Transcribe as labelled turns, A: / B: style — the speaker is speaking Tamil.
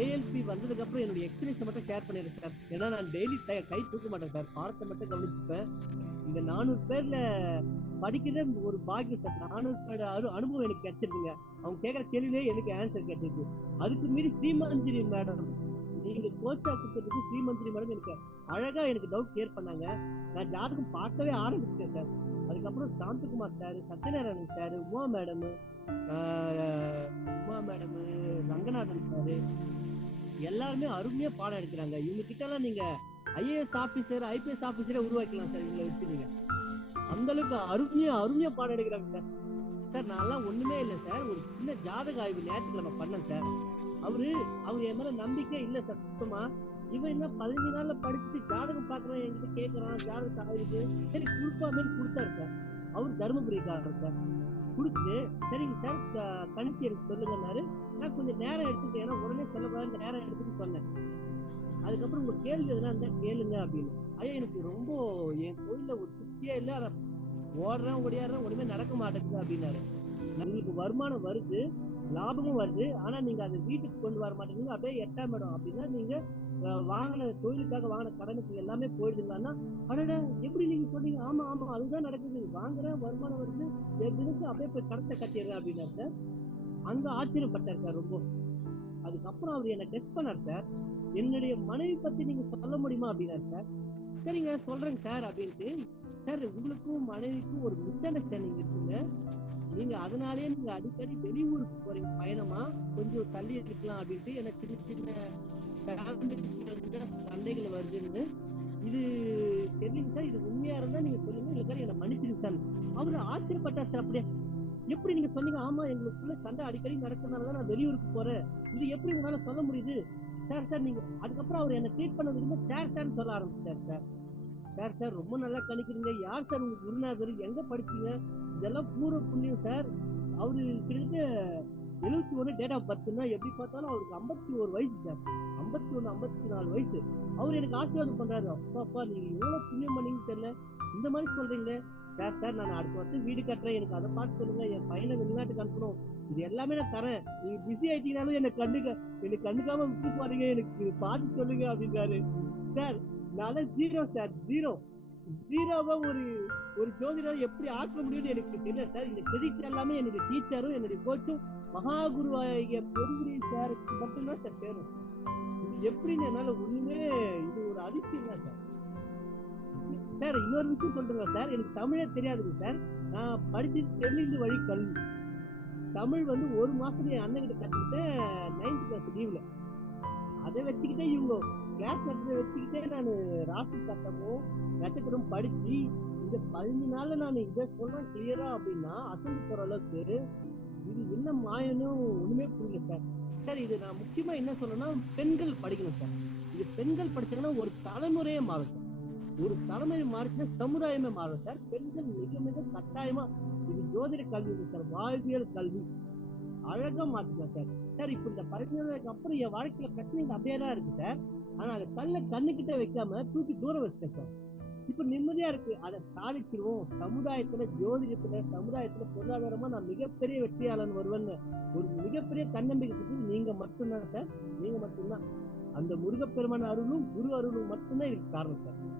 A: ஏஎல்பி வந்ததுக்கு அப்புறம் என்னோட எக்ஸ்பீரியன்ஸ் மட்டும் ஷேர் பண்ணிருக்கேன் சார் ஏன்னா நான் டெய்லி கை தூக்க மாட்டேன் சார் பாடத்தை மட்டும் கவனிச்சுப்பேன். இந்த நானூறு பேர்ல படிக்கிறது ஒரு பாக்கியம் சார் நானூறு பேர் அனுபவம் எனக்கு கிடைச்சிருக்குங்க. அவங்க கேட்கற கேள்வியிலே எனக்கு ஆன்சர் கிடைச்சிருக்கு. அதுக்கு மீறி ஸ்ரீமந்திரி மேடம் நீங்க கோச்சா கொடுத்ததுக்கு ஸ்ரீமந்திரி மேடம் எனக்கு அழகா எனக்கு டவுட் கிளியர் பண்ணாங்க. நான் ஜாதகம் பார்க்கவே ஆரம்பிச்சிட்டேன் சார் அதுக்கப்புறம் Santhakumar sir Sathyanarayanan sir Uma madam Uma madam Ranganathan sir எல்லாருமே அருமையா பாடம் எடுக்கிறாங்க. இவங்க கிட்ட எல்லாம் நீங்க ஐஏஎஸ் ஆபீசர் ஐபிஎஸ் ஆபீசரே உருவாக்கலாம் சார் இவங்களை வச்சு நீங்க. அந்த அளவுக்கு அருமையா அருமையா பாடம் எடுக்கிறாங்க சார் சார் நான்லாம் ஒண்ணுமே இல்லை சார் ஒரு சின்ன ஜாதக ஆய்வு ஞாயிற்றுக்கிழமை பண்ணேன் சார் அவரு அவங்க என் மேல நம்பிக்கை இல்ல சார். சுத்தமா இவன் என்ன பதினஞ்சு நாள்ல படிச்சுட்டு ஜாதகம் பாக்குறான் என்கிட்ட கேக்குறான் ஜாதகத்தை ஆயிருக்கு சரி கொடுப்பாமே கொடுத்தாரு சார். அவர் தருமபுரிக்காரர் சார். கொடுத்து சரிங்க சார் கணிச்சு எனக்கு சொல்லுங்கன்னாரு நான் கொஞ்சம் நேரம் எடுத்துட்டேன் ஏன்னா உடனே சொல்லக்கூடாது நேரம் எடுத்துட்டு சொன்னேன். அதுக்கப்புறம் உங்க கேள்வி எதுனா இருந்தா கேளுங்க அப்படின்னு. ஐயா எனக்கு ரொம்ப என் கோயில்ல ஒரு சுத்தியே இல்லை. ஆனா ஓடுறேன் ஓடியாடுறேன் ஒண்ணுமே நடக்க மாட்டேங்குது அப்படின்னாரு. உங்களுக்கு வருமானம் வருது. லாபமும் வருது. ஆனா நீங்க அதை வீட்டுக்கு கொண்டு வர மாட்டேங்குது அப்படியே எட்டாம் இடம் அப்படின்னா நீங்க வாங்கின தொழிலுக்காக வாங்கின கடனுக்கு எல்லாமே போயிடுதுங்களான்னா அடடா எப்படி நீங்க சொன்னீங்க ஆமா ஆமா அதுதான் நடக்குது. வாங்குற வருமானம் வருது என் அப்படியே போய் கடத்தை கட்டிடுறேன் அப்படின்னா சார் அங்க ஆச்சரியப்பட்டார் சார் ரொம்ப. அதுக்கப்புறம் அவர் என்ன டெஸ்ட் பண்ணார் சார். என்னுடைய மனைவி பத்தி நீங்க சொல்ல முடியுமா அப்படின்னா சார் சரிங்க சொல்றேங்க சார் அப்படின்ட்டு. சார் உங்களுக்கும் மனைவிக்கும் ஒரு மிஸ் அண்டர்ஸ்டாண்டிங் இருக்குங்க. நீங்க அதனாலேயே நீங்க அடிக்கடி வெளியூருக்கு போறீங்க பயணமா கொஞ்சம் தள்ளி இருக்கலாம் அப்படின்ட்டு எனக்கு சின்ன சின்ன சண்டைகள் வருதுன்னு. இது தெரியுங்க சார் இது உண்மையா இருந்தா நீங்க சொல்லுங்க இல்ல சார் என்ன மன்னிச்சிருங்க சார் அவரு ஆச்சரியப்பட்டார் சார் அப்படியே. எப்படி நீங்க சொன்னீங்க? ஆமா எங்களுக்குள்ள சண்டை அடிக்கடி நடக்கிறதுனால நான் வெளியூருக்கு போறேன். இது எப்படி உங்களால சொல்ல முடியுது? சார் சார் நீங்க அதுக்கப்புறம் அவர் என்ன ட்ரீட் பண்ணது இருந்து சார் சார் சொல்ல ஆரம்பிச்சார் சார். சார் சார் ரொம்ப நல்லா கணிக்கிறீங்க. யார் சார் உங்க குருநாதர்? எங்க படிச்சீங்க? இதெல்லாம் பூர புண்ணியம் சார். அவரு கிட்டத்தட்ட எழுபத்தி ஒண்ணு டேட் ஆஃப் பர்த்னா எப்படி பார்த்தாலும் அவருக்கு ஐம்பத்தி ஒரு வயசு சார் ஐம்பத்தி ஒண்ணு ஐம்பத்தி நாலு வயசு. அவர் எனக்கு ஆசீர்வாதம் பண்றாரு. அப்பா அப்பா நீங்க எவ்வளவு புண்ணியம் பண்ணீங்கன்னு தெரியல. இந்த மாதிரி சொல்கிறீங்களே சார் சார் நான் அடுத்த வருஷம் வீடு கட்டுறேன். எனக்கு அதை பார்த்து சொல்லுங்க. என் பையனை வெளிநாட்டுக்கு அனுப்பணும். இது எல்லாமே நான் தரேன். நீங்க பிஸி ஆயிட்டீங்கனாலும் எனக்கு கண்டுக்க எனக்கு கண்டுக்காம விட்டு பாருங்க எனக்கு பார்த்து சொல்லுங்க அப்படின்றாரு. சார் நான் ஜீரோ சார் ஜீரோ ஜீரோவா ஒரு ஒரு ஜோதிடர் எப்படி ஆக்க முடியும்னு எனக்கு தெரியல சார். இந்த கிரெடிட் எல்லாமே என்னுடைய டீச்சரும் என்னுடைய கோச்சும் மகாகுருவாகிய பெருங்குடி சாருக்கு மட்டும்தான் சார் சேரும் இது எப்படின்னு என்னால ஒண்ணுமே இது ஒரு அதிசயம் தான் சார். சார் இன்னொரு விஷயம் சொல்றேன் சார். எனக்கு தமிழே தெரியாதுங்க சார். நான் படிச்சு தெலுங்கு வழி கல்வி. தமிழ் வந்து ஒரு மாசத்துல என் அண்ணன் கிட்ட கத்துக்கிட்டேன் நைன்த் கிளாஸ் லீவ்ல அதை வச்சுக்கிட்டே இவங்க கிளாஸ் நடத்த வச்சுக்கிட்டே நான் ராசி சட்டமும் நட்சத்திரம் படிச்சு இந்த பதினஞ்சு நாள்ல நான் இதை சொல்றேன் கிளியரா அப்படின்னா அசந்து போற அளவுக்கு இது என்ன மாயன்னு ஒண்ணுமே புரியல சார் சார் இது நான் முக்கியமா என்ன சொல்லணும்னா பெண்கள் படிக்கணும் சார் இது பெண்கள் படிச்சாங்கன்னா ஒரு தலைமுறையே மாறும் சார் ஒரு தலைமுறை மாறிச்சுன்னா சமுதாயமே மாறும் சார் பெண்கள் மிக மிக கட்டாயமா இது ஜோதிட கல்வி சார் வாழ்வியல் கல்வி. அழகா மாத்திக்கலாம் சார் சார் இப்ப இந்த பரிசோதனைக்கு அப்புறம் என் வாழ்க்கையில பிரச்சனை அப்படியே தான் இருக்கு சார் ஆனா அதை கல்ல கண்ணுக்கிட்ட வைக்காம தூக்கி தூரம் வச்சிட்டேன் சார். இப்ப நிம்மதியா இருக்கு. அதை சாதிச்சிருவோம். சமுதாயத்துல ஜோதிடத்துல சமுதாயத்துல பொருளாதாரமா நான் மிகப்பெரிய வெற்றியாளன் வருவேன்னு ஒரு மிகப்பெரிய தன்னம்பிக்கை நீங்க மட்டும்தான் சார். நீங்க மட்டும்தான். அந்த முருகப்பெருமான் அருளும் குரு அருளும் மட்டும்தான் இதுக்கு காரணம் சார்.